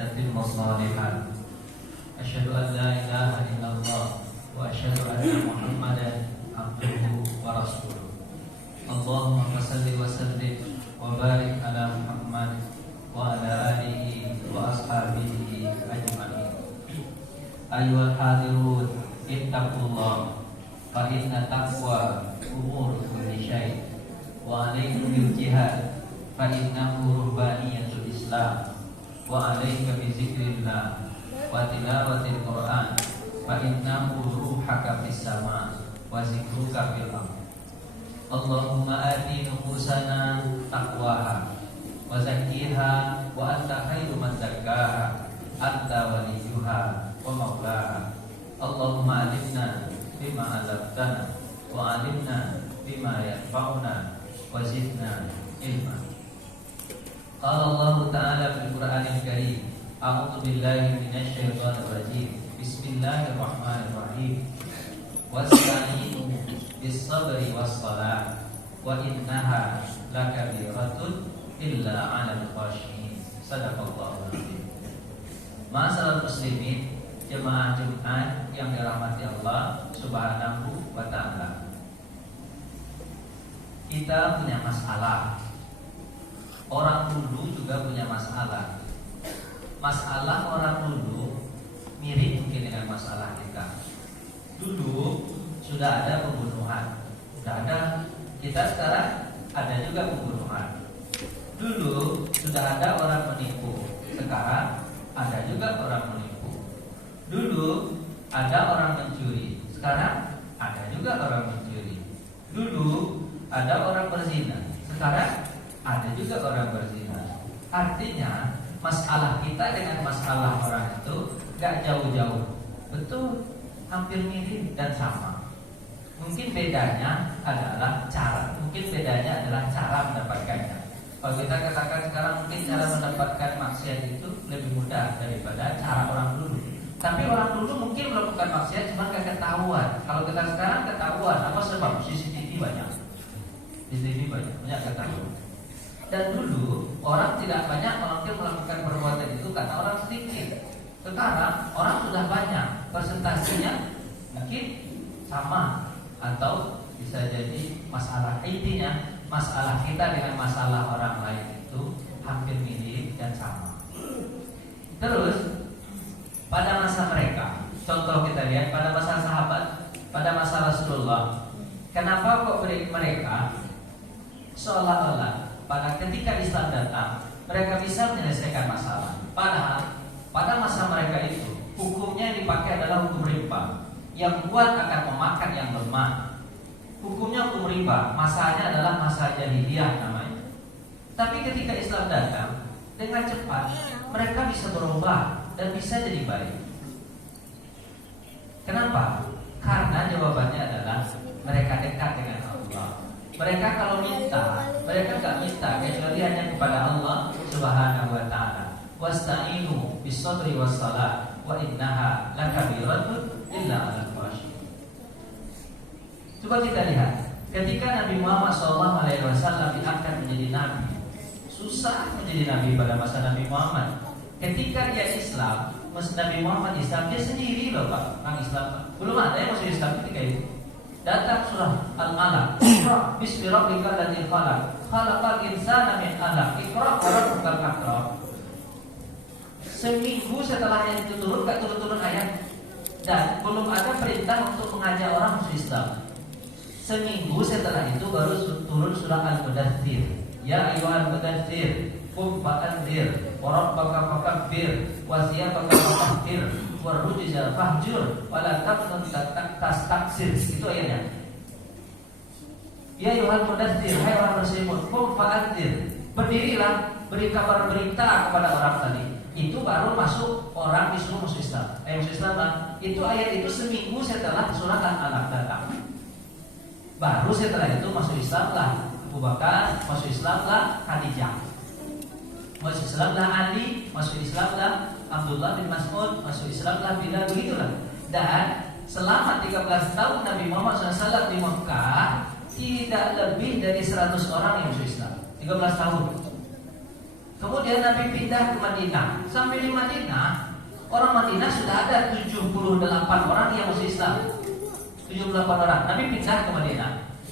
tatimmu shalihat. Asyhadu an la ilaha illallah wa asyhadu anna Muhammadan abduhu wa rasuluh. Allahumma shalli wa sallim wa barik ala Muhammad wa ala alihi wa ashabihi ajma'in. Ayyuhal hadirun, ittaqullah fa inna taqwa umur kulli syai' wa alaikum bil jihad fa innahu rubbaniyatul Islam wa alaika bi zikrillah wa tilawatil Qur'an fa innahu ruhaka fis sama wa zikruka fil ardh. Allahumma ati nufusana taqwaha wa zakkiha wa anta khairu man zakkaha anta waliyuha wa maulaha. Allahumma alimna bima 'allamtana wa alimna bima yanfa'una wa zidna ilma. Qala Allah Ta'ala fil Qur'anil Karim, a'udzu billahi minasy syaithanir rajim. Bismillahirrahmanirrahim. Wasta'inu bis-sabri was-salah wa innaha lakabiratun illa 'alal khashiyin. Shadaqallahul azim. Ma'asyiral muslimin, jemaah Jumat yang dirahmati Allah Subhanahu wa ta'ala. Kita punya masalah. Orang dulu juga punya masalah. Masalah orang dulu mirip mungkin dengan masalah kita. Dulu sudah ada pembunuhan, sudah ada. Kita sekarang ada juga pembunuhan. Dulu sudah ada orang menipu, sekarang ada juga orang menipu. Dulu ada orang mencuri, sekarang ada juga orang mencuri. Dulu ada orang berzina, sekarang ada juga orang berzina. Artinya masalah kita dengan masalah orang itu gak jauh-jauh, betul, hampir mirip dan sama. Mungkin bedanya adalah cara, mendapatkannya. Kalau kita katakan sekarang mungkin cara mendapatkan maksiat itu lebih mudah daripada cara orang dulu. Tapi orang dulu mungkin melakukan maksiat cuma gak ketahuan. Kalau kita sekarang ketahuan, apa sebab? CCTV banyak ketahuan. Dan dulu orang tidak banyak melakukan perbuatan itu karena orang sedikit. Sekarang orang sudah banyak, persentasinya mungkin sama atau bisa jadi masalah. Intinya masalah kita dengan masalah orang lain itu hampir mirip dan sama. Terus pada masa mereka, contoh kita lihat pada masa sahabat, pada masa Rasulullah, kenapa kok mereka seolah-olah pada ketika Islam datang mereka bisa menyelesaikan masalah? Padahal pada masa mereka itu hukumnya yang dipakai adalah hukum riba. Yang kuat akan memakan yang lemah. Hukumnya hukum riba, masanya adalah masa jahiliyah namanya. Tapi ketika Islam datang, dengan cepat mereka bisa berubah dan bisa jadi baik. Kenapa? Karena jawabannya adalah mereka dekat dengan Allah. Mereka kalau minta, mereka gak minta kecuali hanya kepada Allah Subhanahu wa ta'ala. Wasta'inu bis-sabri was-salah wa innaha lakabiratun illa 'alal khashiyin. Coba kita lihat, ketika Nabi Muhammad SAW diangkat menjadi nabi, susah menjadi nabi pada masa Nabi Muhammad. Ketika dia Islam, Nabi Muhammad Islam, dia sendiri loh Pak, orang Islam. Belum ada yang masuk Islam ketika itu. Datang surah Al-Alaq, Iqra bismi rabbikal ladzi khalaq, khalaqal insana min 'alaq, Iqra wa rabbukal akram. Seminggu setelah yang itu turun, gak turun-turun ayat. Dan belum ada perintah untuk mengajak orang masuk Islam. Seminggu setelah itu baru turun surah Al-Mudaththir. Ya ayyuhal mudaththir, qum fa'anzir, wa rabbaka fakabbir, wa thiyabaka fatahhir, wa rujza fahjur, wa la tamnun tastaksir. Itu ayatnya. Ya ayyuhal mudaththir, hai orang berselimut, qum fa'anzir, berdirilah, beri kabar berita kepada orang tadi. Itu baru masuk orang disuruh masuk Islam. Masuk Islam lah. Itu ayat itu seminggu setelah surah Al-Alaq datang. Baru setelah itu masuk Islam lah Abu Bakar, masuk Islam lah Khadijah, masuk Islam lah Ali, masuk Islam lah Abdullah bin Mas'ud, masuk Islam lah Bilal, begitulah. Dan selama 13 tahun Nabi Muhammad SAW di Mekah, tidak lebih dari 100 orang yang masuk Islam. 13 tahun. Kemudian Nabi pindah ke Madinah. Sampai di Madinah, orang Madinah sudah ada 78 orang yang masuk Islam. 78 orang. Nabi pindah ke Madinah.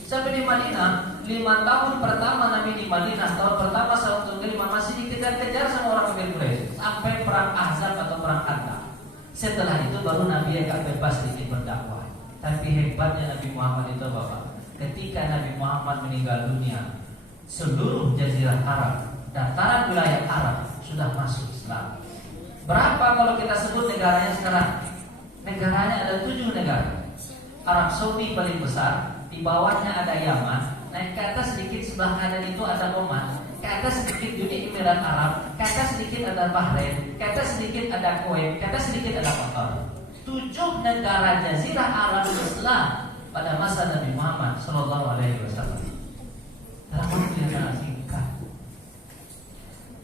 Sampai di Madinah, 5 tahun pertama Nabi di Madinah, tahun pertama tahun kelima masih dikejar-kejar sama orang kafir Quraisy sampai perang Ahzab atau perang Khandaq. Setelah itu baru Nabi agak bebas sedikit berdakwah. Tapi hebatnya Nabi Muhammad itu Bapak, ketika Nabi Muhammad meninggal dunia, seluruh Jazirah Arab, dataran wilayah Arab sudah masuk Islam. Berapa kalau kita sebut negaranya sekarang? Negaranya ada 7 negara. Arab Saudi paling besar, di bawahnya ada Yaman, naik ke atas sedikit sebelah kanan itu ada Oman, ke atas sedikit Uni Emirat Arab, ke atas sedikit ada Bahrain, ke atas sedikit ada Kuwait, ke atas sedikit ada Qatar. 7 negara Jazirah Arab Islam pada masa Nabi Muhammad Sallallahu Alaihi Wasallam. Dalam waktu yang sangat singkat.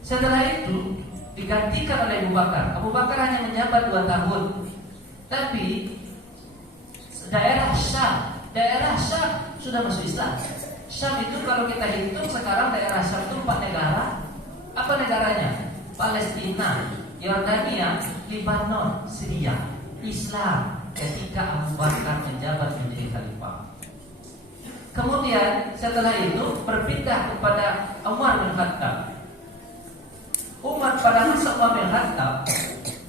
Setelah itu digantikan oleh Abu Bakar. Abu Bakar hanya menjabat 2 tahun. Tapi daerah Syam sudah masuk Islam. Syam itu kalau kita hitung sekarang daerah Syam itu 4 negara. Apa negaranya? Palestina, Yordania, Lebanon, Syria. Islam ketika Abu Bakar menjabat menjadi khalifah. Kemudian setelah itu berpindah kepada Umar bin Khattab. Umar pada masa Umar bin Khattab,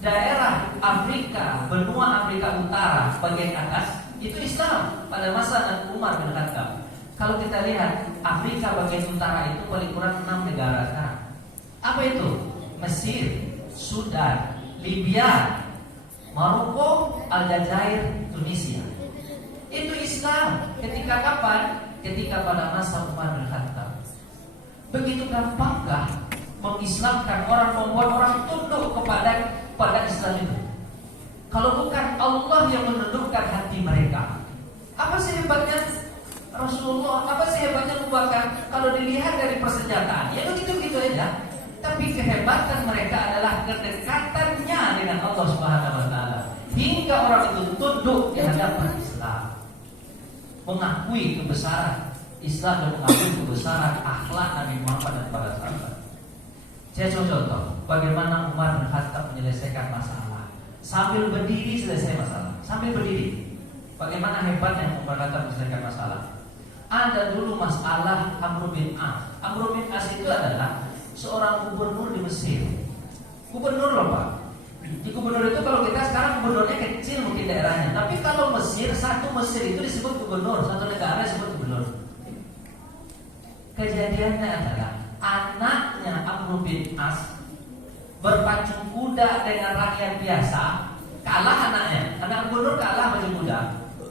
daerah Afrika, benua Afrika Utara bagian atas itu Islam pada masa Umar bin Khattab. Kalau kita lihat Afrika bagian utara itu paling kurang 6 negara sekarang. Apa itu? Mesir, Sudan, Libya, Maroko, Aljazair, Tunisia. Itu Islam. Ketika kapan? Ketika pada masa Umar bin Khattab. Begitu gampangkah mengislamkan orang, membuat orang tunduk pada Islam itu? Kalau bukan Allah yang menundukkan hati mereka. Apa sih hebatnya Rasulullah? Apa sih hebatnya Abu Bakar? Kalau dilihat dari persenjataan, ya begitu-begitu aja. Tapi kehebatan mereka adalah kedekatannya dengan Allah Subhanahu wa taala. Hingga orang itu tunduk di hadapan Islam, mengakui kebesaran Islam dan mengakui kebesaran akhlak Nabi Muhammad dan para sahabat. Saya contoh bagaimana Umar bin Khattab menyelesaikan masalah. Sambil berdiri selesai masalah. Sambil berdiri. Bagaimana hebatnya Umar bin Khattab menyelesaikan masalah. Ada dulu masalah Amr bin As. Amr bin As itu adalah seorang gubernur di Mesir. Gubernur loh Pak. Di gubernur itu kalau kita sekarang gubernurnya kecil mungkin daerahnya. Tapi kalau Mesir, satu Mesir itu disebut gubernur, satu negara disebut gubernur. Kejadiannya adalah anaknya Amr bin As berpacu kuda dengan rakyat biasa, kalah anaknya. Anak gubernur kalah pacu kuda.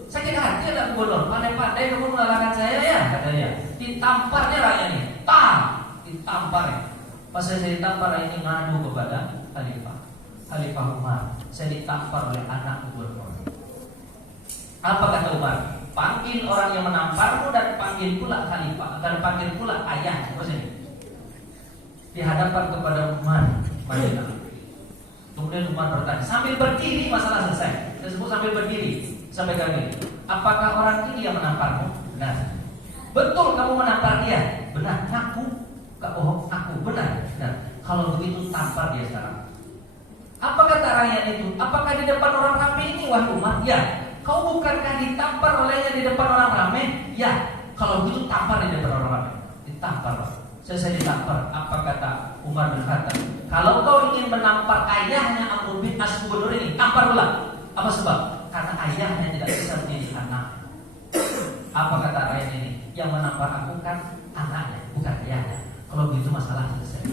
Sakit hati anak gubernur, pandai-pandai kamu mengalahkan saya ya, katanya. Ditamparnya rakyatnya, ditampar. Pas saya ditampar ini ngadu kepada Khalifah Umar. Saya ditampar oleh anak gubernur. Apa kata Umar? Panggil orang yang menamparmu dan panggil pula Khalifah, dan panggil pula ayah. Di hadapan kepada Umar Madinah. Kemudian Umar bertanya, sambil berdiri masalah selesai. Saya sebut sambil berdiri. Sampai kami, apakah orang ini yang menamparmu? Benar. Betul kamu menampar dia? Benar. Aku gak bohong, aku benar. Nah, kalau begitu tampar dia sekarang. Apa kata rakyat itu? Apakah di depan orang ramai ini wahai Umar? Ya. Kau bukankah ditampar olehnya di depan orang ramai? Ya. Kalau begitu tampar di depan orang ramai. Ditampar. Saya ditampar. Apa kata Umar bin Khattab? Kalau kau ingin menampar ayahnya Amr bin As gubernur ini, tampar pula. Apa sebab? Karena ayahnya tidak bisa menjadi anak. Apa kata rakyat ini? Yang menampar aku kan anaknya, bukan ayahnya. Kalau begitu masalah selesai.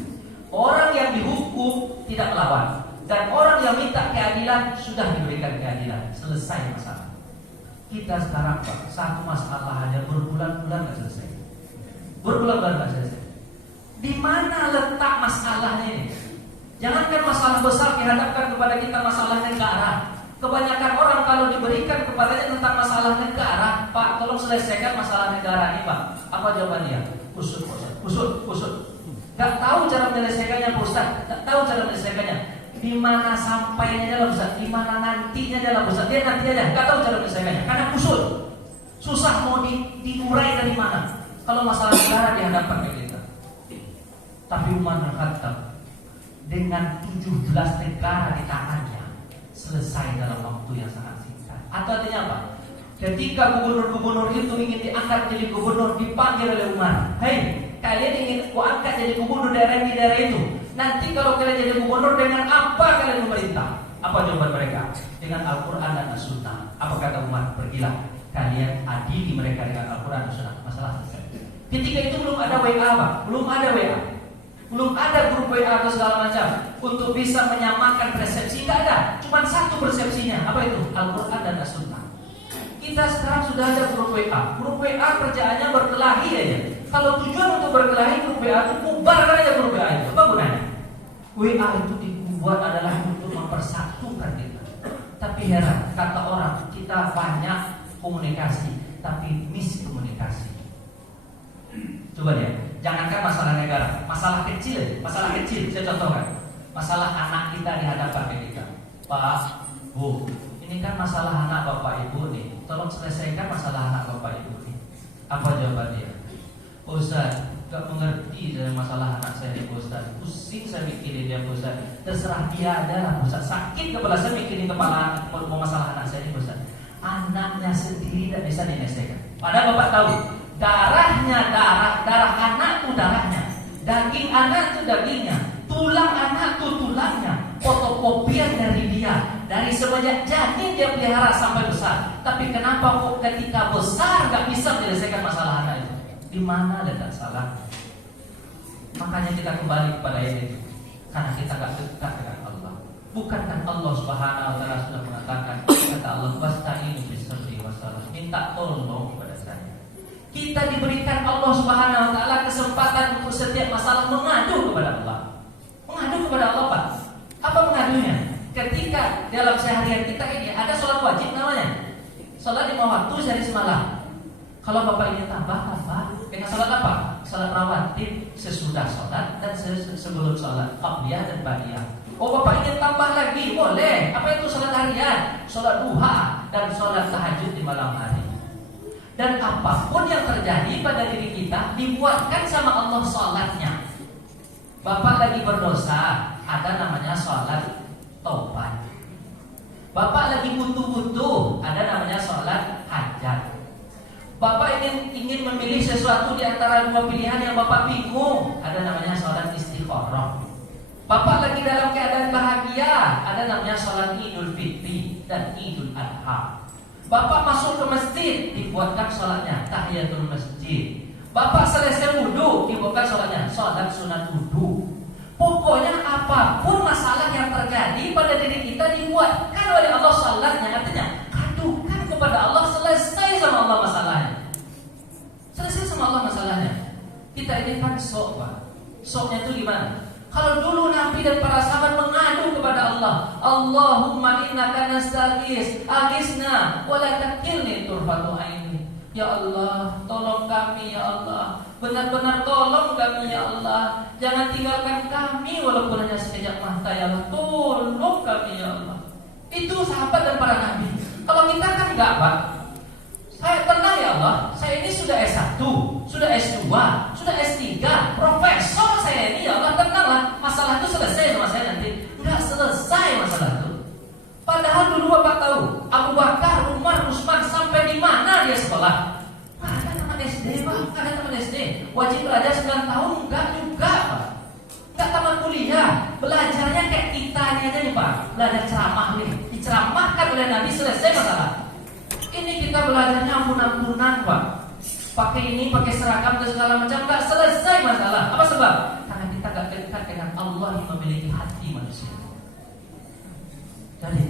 Orang yang dihukum tidak melawan, dan orang yang minta keadilan sudah diberikan keadilan. Selesai masalah. Kita sekarang Pak, satu masalah hanya berbulan-bulan tidak selesai. Berbulan-bulan tidak selesai. Di mana letak masalahnya ini? Jangankan masalah besar dihadapkan kepada kita masalah negara. Kebanyakan orang kalau diberikan kepadanya tentang masalah negara, Pak, tolong selesaikan masalah negara ini, Pak. Apa jawabannya? Usut. Gak tahu cara menyelesaikannya, Pak Ustaz. Gak tahu cara menyelesaikannya. Di mana sampainya jalan Ustaz, di mana nantinya jalan Ustaz. Dia nanti aja, gak tahu cara menyelesaikannya. Karena kusut. Susah mau diurai dari mana. Kalau masalah negara dihadapkan kayak gitu. Tapi Umar bin Khattab dengan 17 negara di tangannya selesai dalam waktu yang sangat singkat. Atau artinya apa? Ketika gubernur-gubernur itu ingin diangkat jadi gubernur, dipanggil oleh Umar, "Hei, kalian ingin kuangkat jadi gubernur daerah di daerah itu. Nanti kalau kalian jadi gubernur, dengan apa kalian memerintah?" Apa jawaban mereka? Dengan Al-Quran dan As-Sunnah. Apa kata Umar? "Pergilah, kalian adili mereka dengan Al-Quran dan As-Sunnah." Masalah selesai. Ketika itu belum ada WA, Pak. Belum ada WA. Belum ada grup WA atau segala macam untuk bisa menyamakan persepsi. Tidak ada. Cuma satu persepsinya. Apa itu? Al-Quran dan As-Sunnah. Kita sekarang sudah ada grup WA. Grup WA kerjaannya berkelahi aja. Kalau tujuan untuk berkelahi, grup WA itu bubarkan aja grup WA itu. Apa gunanya? WA itu dibuat adalah untuk mempersatukan kita. Tapi heran, kata orang, kita banyak komunikasi, tapi miskomunikasi. Coba deh, jangankan masalah negara, masalah kecil, saya contohkan. Masalah anak kita di hadapan kita. Pak, Bu, ini kan masalah anak bapak ibu nih. Tolong selesaikan masalah anak bapak ibu nih. Apa jawabannya? Ustaz, gak mengerti dari masalah anak saya nih Ustaz. Pusing saya mikirin dia Ustaz. Terserah dia adalah Ustaz. Sakit kepala saya mikirin kepala masalah anak saya nih Ustaz. Anaknya sendiri tidak bisa diselesaikan. Padahal bapak tahu, darahnya darah anak itu darahnya, daging anak itu dagingnya, tulang anak itu tulangnya, fotokopian dari dia. Dari semenjak janin dia pelihara sampai besar. Tapi kenapa kok ketika besar gak bisa menyelesaikan masalah anak itu? Di mana letak salah? Makanya kita kembali kepada ayat itu. Karena kita gak dekat dengan Allah. Bukankah Allah Subhanahu wa taala sudah mengatakan, kata Allah, "Wasta'inu bis-sabri was-salah." Minta tolong kepada saya. Kita diberikan Allah Subhanahu wa taala kesempatan untuk setiap masalah mengadu kepada Allah. Mengadu kepada Allah, Pak. Apa mengadunya? Ketika dalam seharian kita ini ada sholat wajib namanya, sholat 5 waktu sehari semalam. Kalau bapak ingin tambah, dengan sholat apa? Sholat rawatib sesudah sholat dan sebelum sholat, qabliyah dan ba'diyah. Oh, bapak ingin tambah lagi, boleh. Apa itu sholat harian? Sholat duha dan sholat tahajud di malam hari. Dan apapun yang terjadi pada diri kita dibuatkan sama Allah sholatnya. Bapak lagi berdosa, ada namanya sholat taubat. Bapak lagi butuh-butuh, ada namanya sholat hajat. Bapak ingin memilih sesuatu di antara dua pilihan yang bapak bingung, ada namanya sholat istikharah. Bapak lagi dalam keadaan bahagia, ada namanya sholat Idul Fitri dan Idul Adha. Bapak masuk ke masjid, dibuatkan sholatnya tahiyatul masjid. Bapak selesai wudhu, dibuatkan sholatnya sholat sunat wudhu. Pokoknya apapun masalah yang terjadi pada diri kita dibuatkan oleh Allah sholatnya. Artinya adukan kepada Allah, selesai sama Allah masalahnya. Selesai sama Allah masalahnya. Kita ini kan sok, Pak. Soknya itu gimana? Kalau dulu Nabi dan para sahabat mengadu kepada Allah, Allahumma innaka nastaghis, aghithna wa la takilni turfatu aini. Ya Allah, tolong kami ya Allah. Benar-benar tolong kami ya Allah. Jangan tinggalkan kami walaupun hanya sekejap mata ya Allah. Tolong kami ya Allah. Itu sahabat dan para nabi. Kalau kita kan enggak, Pak. Saya tenang ya Allah. Saya ini sudah S1, sudah S2, sudah S3, profesor saya ini ya Allah, tenanglah. Masalah itu selesai sama saya nanti. Enggak selesai masalah itu. Padahal dulu Bapak tahu, Abu Bakar, Umar, Utsman sampai di mana dia sekolah? Ada teman SD, Pak. Ada teman SD. Wajib belajar 9 tahun enggak juga, Pak. Enggak tamat kuliah. Belajarnya kayak kita aja nih, Pak. Belajar ceramah nih. Diceramahkan oleh Nabi, selesai masalah. Ini kita belajarnya ampun-ampunan, Pak. Pakai ini, pakai seragam dan segala macam, enggak selesai masalah. Apa sebab? Karena kita enggak dekat dengan Allah yang memiliki hati manusia. Jadi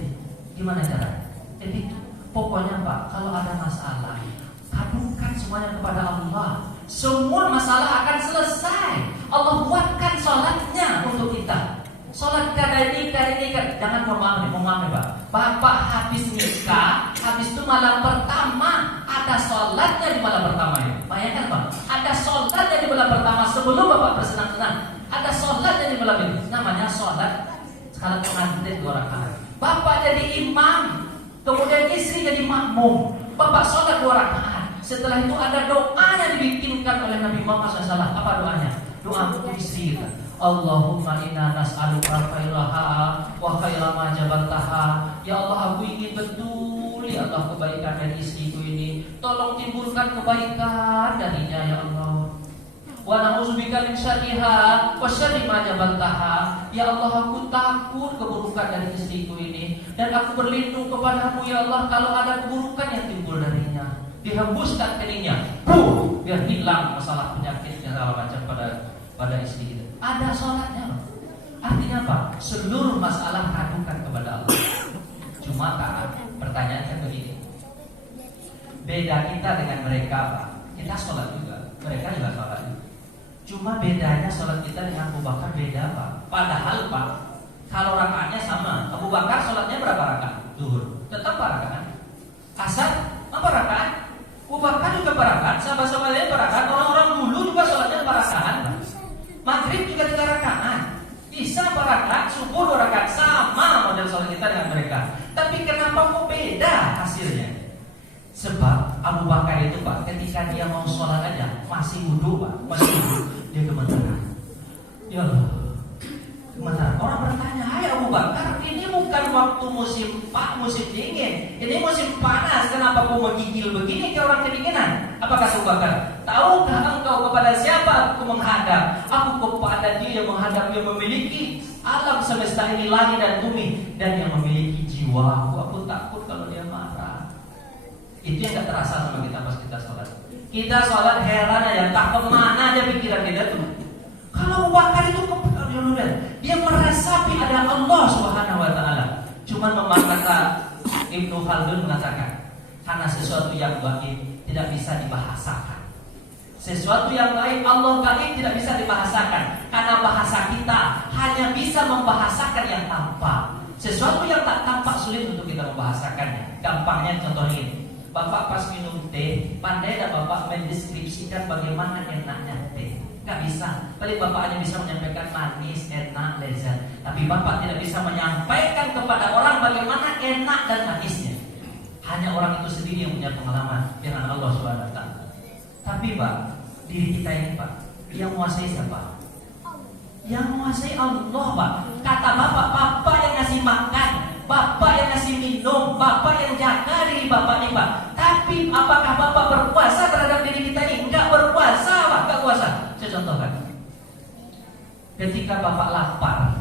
gimana cara? Jadi pokoknya Pak, kalau ada masalah, adukan semuanya kepada Allah. Semua masalah akan selesai. Allah buatkan sholatnya untuk kita. Sholat kadani, jangan mohon maaf nih Pak. Bapak habis nikah, habis itu malam pertama ada sholatnya di malam pertama ya. Bayangkan Pak, ada sholatnya di malam pertama sebelum Bapak bersenang-senang. Ada sholatnya di malam ini. Namanya sholat salat pengantin 2 rakaat. Bapak jadi imam, kemudian istri jadi makmum. Bapak sholat 2 rakaat. Setelah itu ada doa yang dibikinkan oleh Nabi Muhammad SAW. Apa doanya? Doa untuk istri kita. Allahumma inna nas'aluka khairaha wa khaira ma jabaltaha. Ya Allah, aku ingin betul ya Allah kebaikan dari istriku ini. Tolong timbulkan kebaikan darinya ya Allah. Wa na'udzubika min syarriha wa syarri ma jabaltaha. Ya Allah, aku takut keburukan dari istriku ini, dan aku berlindung kepadamu ya Allah kalau ada keburukan yang timbul darinya. Dihembuskan keningnya, biar hilang masalah penyakit dan segala macam pada istri kita. Ada sholatnya. Artinya apa? Seluruh masalah adukan kepada Allah. Cuma kan pertanyaannya begini, beda kita dengan mereka Pak. Kita sholat juga, mereka juga sholat juga. Cuma bedanya sholat kita dengan Abu Bakar beda Pak. Padahal Pak, kalau rakaatnya sama, Abu Bakar sholatnya berapa rakaat? Zuhur, tetap rakaat. Asar, apa rakaat? Abu Bakar juga rakaat, sahabat-sahabatnya rakaat. Orang-orang dulu juga sholatnya rakaat. Maghrib juga 3 rakaat, Isya 4 rakaat, subuh 2 rakaat. Sama model sholat kita dengan mereka. Tapi kenapa kok beda hasilnya? Sebab Abu Bakar itu Pak, ketika dia mau sholat aja masih wudhu Pak, masih wudhu, dia gemetaran. Ya Allah, gemetaran. Orang bertanya, hai Abu Bakar, ini bukan waktu musim dingin, ini musim panas, kenapa kau menggigil begini kayak orang kedinginan? Apa kata Abu Bakar? Tahukah engkau kepada siapa aku menghadap? Aku kepada Dia yang menghadap, yang memiliki alam semesta ini, langit dan bumi, dan yang memiliki jiwa. Aku takut kalau Dia marah. Itu yang gak terasa sama kita pas kita sholat. Kita sholat heran aja, tak kemana aja pikiran kita tuh. Kalau Abu Bakar itu dia meresapi ada Allah Subhanahu wa Ta'ala. Cuman memakan Ibnu Khaldun mengatakan, karena sesuatu yang gaib tidak bisa dibahasakan. Sesuatu yang gaib, Allah gaib, tidak bisa dibahasakan. Karena bahasa kita hanya bisa membahasakan yang tampak. Sesuatu yang tak tampak sulit untuk kita membahasakannya. Gampangnya contohnya ini, Bapak pas minum teh, pandai tak Bapak mendeskripsikan bagaimana enaknya teh? Gak bisa. Paling Bapak hanya bisa menyampaikan manis, enak, lezat. Tapi Bapak tidak bisa menyampaikan kepada orang bagaimana enak dan manisnya. Hanya orang itu sendiri yang punya pengalaman dengan Allah SWT. Tapi Pak, diri kita ini Pak, yang menguasai siapa? Yang menguasai Allah Pak. Kata Bapak yang ngasih makan, Bapak yang ngasih minum, Bapak yang jaga diri Bapak ini Pak. Tapi apakah Bapak berpuasa terhadap diri kita ini? Enggak berpuasa Pak, enggak puasa. Saya contohkan. Ketika Bapak lapar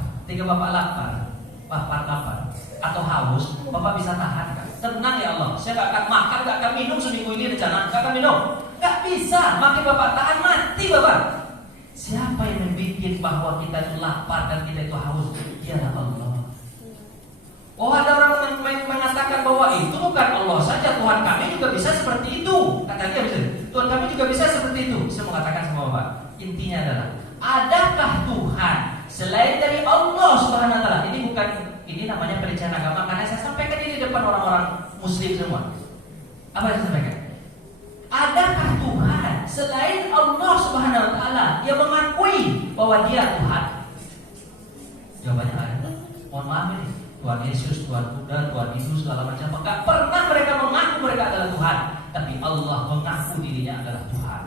atau haus, Bapak bisa tahan kan? Tenang ya Allah, saya gak akan makan, gak akan minum seminggu ini rencana, gak akan minum. Gak bisa, makin Bapak tahan mati Bapak. Siapa yang membuat bahwa kita itu lapar dan kita itu haus? Dialah Allah. Oh, ada orang yang mengatakan bahwa itu bukan Allah saja, Tuhan kami juga bisa seperti itu. Kata dia bisa, Tuhan kami juga bisa seperti itu. Saya mau katakan sama Bapak, intinya adalah, adakah Tuhan selain dari Allah Subhanahu wa Ta'ala? Ini namanya perencanaan agama, karena saya sampaikan ini di depan orang-orang muslim semua. Apa yang saya sampaikan? Adakah Tuhan selain Allah Subhanahu wa Ta'ala yang mengakui bahwa Dia Tuhan? Jawabannya ada. Mohon maaf ini, Tuhan Yesus, Tuhan Buddha, Tuhan Hindu, segala macam. Enggak pernah mereka mengaku mereka adalah Tuhan. Tapi Allah mengaku dirinya adalah Tuhan.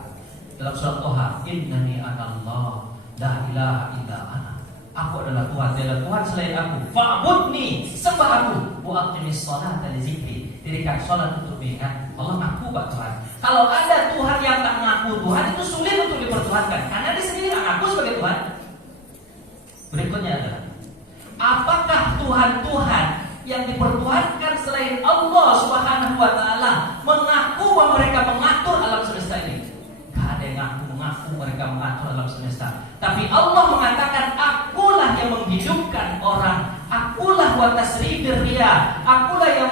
Dalam surat Toha, Innani anallah, la ilaha illa ana. Aku adalah Tuhan, dia adalah Tuhan selain aku. Fa'budni, sembah aku. Wa aqimis sholata li zikri. Dirikan sholat untuk mengingat Allah. Ngaku Pak Tuhan. Kalau ada Tuhan yang tak mengaku Tuhan, itu sulit untuk dipertuhankan, karena dia sendiri tak ngaku sebagai Tuhan. Berikutnya adalah, apakah Tuhan-Tuhan yang dipertuhankan selain Allah Subhanahu wa Ta'ala mengaku bahwa mereka mengatur alam semesta ini? Gak ada yang mengaku mereka mengatur alam semesta. Tapi Allah mengatakan, akulah yang menghidupkan orang, akulah wa tasrifir riyah, akulah yang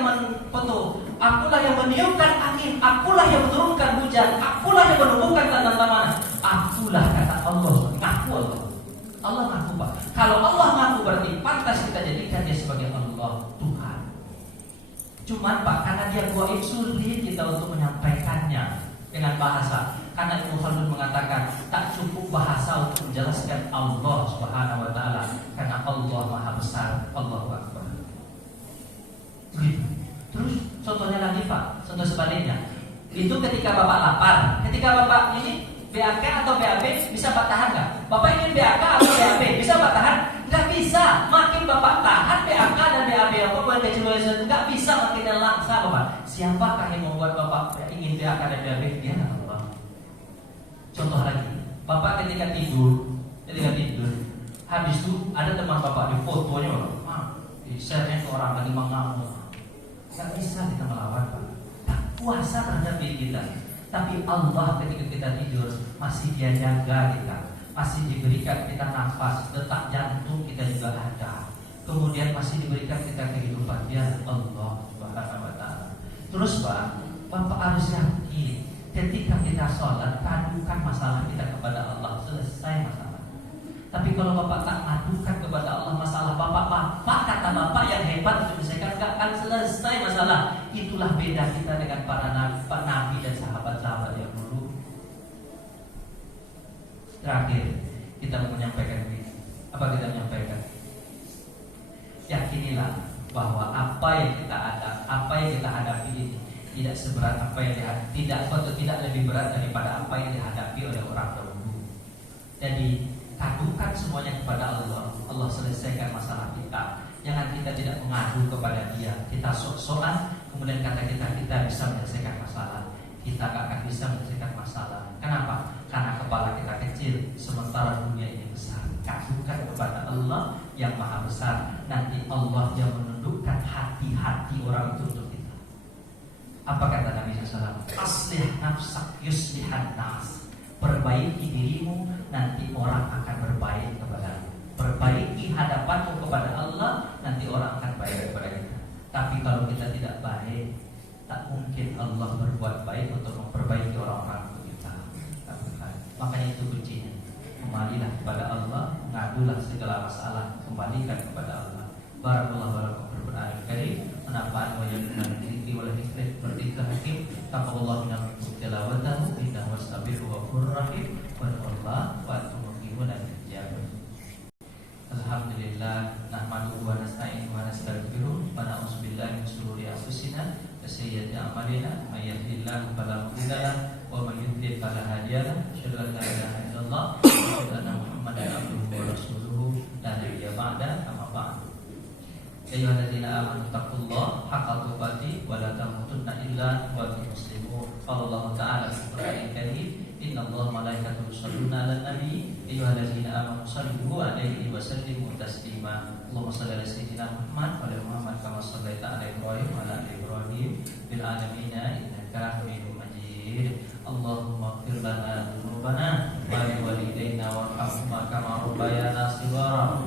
akulah yang meniupkan angin, akulah yang menurunkan hujan, akulah yang menumbuhkan tanaman-tanaman. Akulah, kata Allah, ngaku Allah. Allah ngaku Pak. Kalau Allah ngaku berarti pantas kita jadikan Dia sebagai Allah, Tuhan. Cuman Pak, karena Dia gaib, sulit kita untuk menyampaikannya dengan bahasa. Karena Ibnu Khaldun mengatakan tak cukup bahasa untuk menjelaskan Allah Subhanahu wa Ta'ala, karena Allah Maha Besar, Allahu Akbar. Terus contohnya lagi Pak, contoh sebaliknya. Itu ketika Bapak lapar, ketika Bapak ini BAK atau BAB bisa Bapak tahan nggak? Bapak ingin BAK atau BAB bisa Bapak tahan? Nggak bisa. Makin Bapak tahan BAK dan BAB apa buat kecil-kecil nggak bisa makin langsa Bapak. Siapakah yang membuat Bapak ingin BAK dan BAB? Dia Allah. Contoh lagi, Bapak ketika tidur, habis itu ada teman Bapak di fotonya di share-nya ke orang lagi mengamuk. Nggak bisa kita melawan Pak. Tak kuasa terhadap diri kita. Tapi Allah ketika kita tidur masih Dia jaga kita, masih diberikan kita nafas, detak jantung kita juga ada. Kemudian masih diberikan kita kehidupan. Dia Allah Subhanahu wa taala. Terus Pak, Bapak harus yakin ketika kita sholat, adukan masalah kita kepada Allah, selesai masalah. Tapi kalau Bapak tak adukan kepada Allah masalah Bapak, kata Bapak yang hebat untuk menyelesaikan, gak akan selesai masalah. Itulah beda kita dengan para nabi dan sahabat-sahabat yang dulu. Terakhir, kita mau menyampaikan ini. Apa kita menyampaikan? Yakinilah bahwa apa yang kita hadapi ini tidak seberat apa yang tidak lebih berat daripada apa yang dihadapi oleh orang dahulu. Jadi adukan semuanya kepada Allah. Allah selesaikan masalah kita. Jangan kita tidak mengadu kepada Dia. Kita sok-sokan kemudian kata kita bisa menyelesaikan masalah. Kita gak akan bisa menyelesaikan masalah. Kenapa? Karena kepala kita kecil, sementara dunia ini besar. Adukan kepada Allah yang maha besar. Nanti Allah yang menundukkan hati-hati orang itu untuk kita. Apa kata Nabi SAW? Aslih nafsak yuslihan nas. Perbaiki dirimu, nanti orang akan berbaik kepadamu. Perbaiki hadapanmu kepada Allah, nanti orang akan baik kepada kita. Tapi kalau kita tidak baik, tak mungkin Allah berbuat baik untuk memperbaiki orang-orang untuk kita. Makanya itu kuncinya. Kembalilah kepada Allah, mengadulah segala masalah, kembalikan kepada Allah. Barakallahu walakum fil Qur'anil Karim, manafa'an wa yadunna dzikri wal hikmah bertikah hakim. Taqabbalallahu minna tilawatahu innahu was-sabiru ghafurur rahim. Wa sallallahu wa tuqimuna al-ijabah. Alhamdulillah, nahmaduhu wa nasta'inuhu wa nastaghfiruh wa na'udzu billahi min shururi anfusina wa sayyiati a'malina. May yahdihillahu fala mudilla lahu wa may yudlil fala hadiya lahu. Asyhadu an la ilaha illallah wa asyhadu anna Muhammadan abduhu wa rasuluhu la nabiyya ba'da. Amma ba'd. Ya ayyuhalladzina amanu taqullaha haqqa tuqatih wa la tamutunna illa wa antum muslimun. Qala Allah ta'ala fil Qur'anil Karim, innallaha wa malaikatahu yusholluna 'alan nabi ya ayyuhalladzina amanu shallu 'alaihi wa sallimu taslima. Allahumma shalli 'ala sayyidina Muhammad wa 'ala Muhammad kama shallaita 'ala Ibrahim wa 'ala ali Ibrahim fil 'alamin innaka Hamidum Majid. Allahumma ighfir lana dzunubana wa li walidayna warhamhuma kama rabbayana shighara.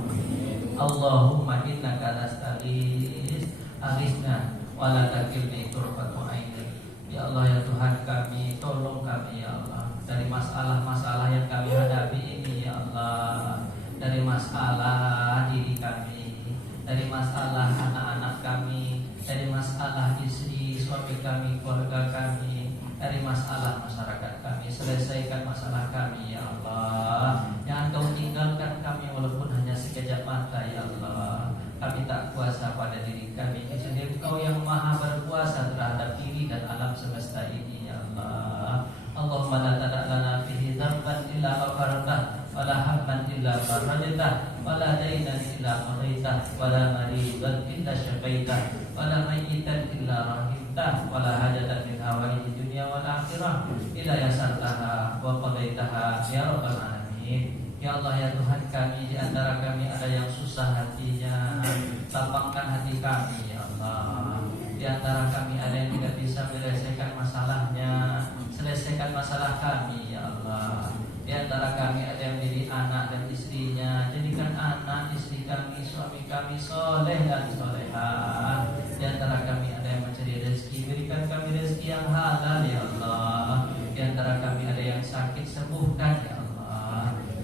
Allahumma innaka nastaghis aghithna wa la takilni turfatu aini. Ya Allah ya Tuhan kami, tolong kami ya Allah dari masalah-masalah yang kami hadapi ini ya Allah. Dari masalah diri kami, dari masalah anak-anak kami, dari masalah istri, suami kami, keluarga kami, dari masalah masyarakat kami. Selesaikan masalah kami ya Allah. Jangan Kau tinggalkan kami walaupun hanya sekejap mata ya Allah. Kami tak kuasa pada diri kami sendiri. Kau yang maha berkuasa terhadap diri dan alam semesta ini ya Allah. Allahumma la tada' lana fihi dzamban illa ghafartah wa la hamman illa farajtah wa la daynan illa qadaitah wa la maridan illa syafaitah wa la mayyitan illa rahimtah wa la hajatan min hawaiji dunya wal akhirah illa yasartaha wa qadaitaha ya rabbal alamin. Ya Allah ya Tuhan kami, di antara kami ada yang susah hatinya, lapangkan hati kami ya Allah. Di antara kami ada yang tidak bisa menyelesaikan masalahnya, selesaikan masalah kami ya Allah. Di antara kami ada yang menjadi anak dan istrinya, jadikan anak istri kami, suami kami soleh dan solehah. Di antara kami ada yang mencari rezeki, berikan kami rezeki yang halal ya Allah. Di antara kami ada yang sakit, sembuhkan ya Allah.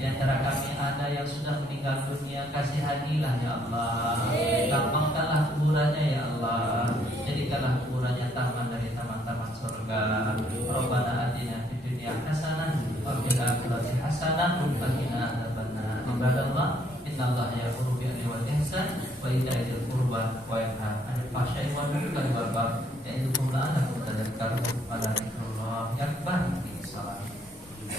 Di antara kami ada yang sudah meninggal dunia, kasihanilah ya Allah. Lapangkanlah kuburannya ya Allah. Jadikanlah kuburannya taman dari taman-taman surga. Rabbana atina fid dunya hasanah wa fil akhirati hasanah wa qina adzabannar. Ibadallah, innallaha ya'muru bil 'adli wal ihsan wa ita'i dzil qurba wa yanha 'anil fahsya'i wal munkari wal baghi ya'idukum la'allakum